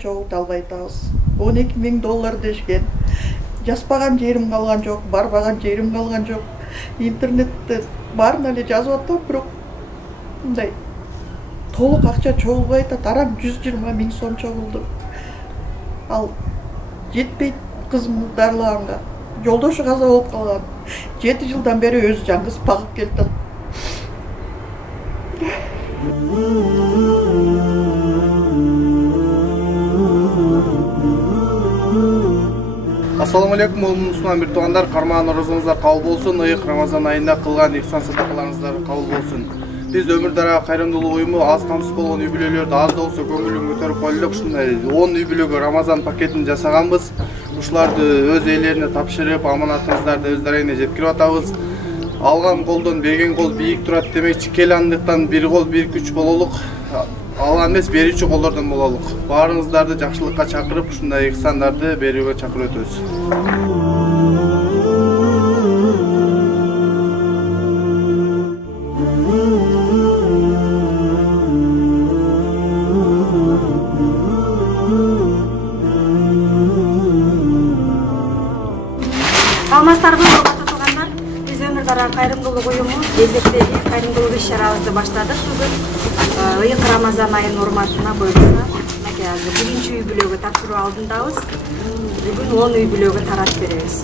Чогулта албай атабыз. 12.000 доллар дешкен. Жазбаган жерим калган жок, барбаган жерим калган жок. Интернетте баарын эле жазып атам, бирок мындай толук акча чогулбай атат. Арам 120.000 сом чогулду. Ал жетпейт кызым дарылаганга. Жолдошу каза болуп калган. 7 жылдан бери өзү жаңгыз багып келатат. Ассаламу алейкум, мусулман бир туугандар, карман оразыңыздар кабыл болсун. Ыйык Рамазан айында кылган ихсан садакаларыңыздар кабыл болсун. Биз Өмүр Дара кайрымдуулук уюму аз камсыз болгон үй бүлөлөрдү аз да болсо көңүлүн көтөрүп коелук. Ушундай 10 үй бүлөгө Рамазан пакетин жасаганбыз. Ушуларды өз ээлерине тапшырып, аманатыңыздарды өз дарегине жеткирип атабыз. Алган колдон берген кол бийик турат демекчи, кел андыктан бир кол бир күч бололук. Алган эмес, берүүчү колдордон бололук. Баарыңыздарды жакшылыкка чакырып, ушундай ихсандарды берүүгө чакырып өтөбүз. Саламатсыздарбы, урматтуу туугандар. Биз Өмүр Дара кайрымдуулук уюму кезектеги кайрымдуулук иш-чарабызды баштадык. Бүгүн ыйык Рамазан айынын урматына буюрса, азыр биринчи үй бүлөгө тапшыруу алдындабыз. Бүгүн 10 үй бүлөгө таратып беребиз.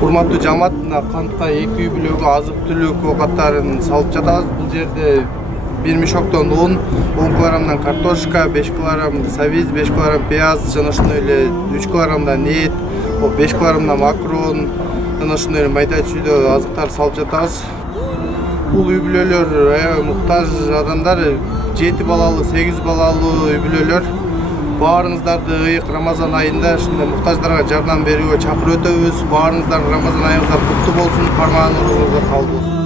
Урматтуу жамаат, кантка 2 үй бүлөгө азык-түлүк оокаттарын салып жатабыз. Бул жерде 1 мешоктон 10 килограммдан картошка, 5 килограмм сабиз, 5 килограмм пияз, жана ошондой эле 3 килограммдан эт, 5 килограммдан макарон, жана ошондой эле майда чүйдө азыктар салып жатабыз. Бул үй бүлөлөр аябай муктаж адамдар, 7 балалуу, 8 балалуу үй бүлөлөр. Баарыңыздарды ыйык Рамазан айында ушундай муктаждарга жардам берүүгө чакырып өтөбүз. Баарыңыздардын Рамазан айыңыздар куттуу болсун, карман оразыңыздар кабыл болсун.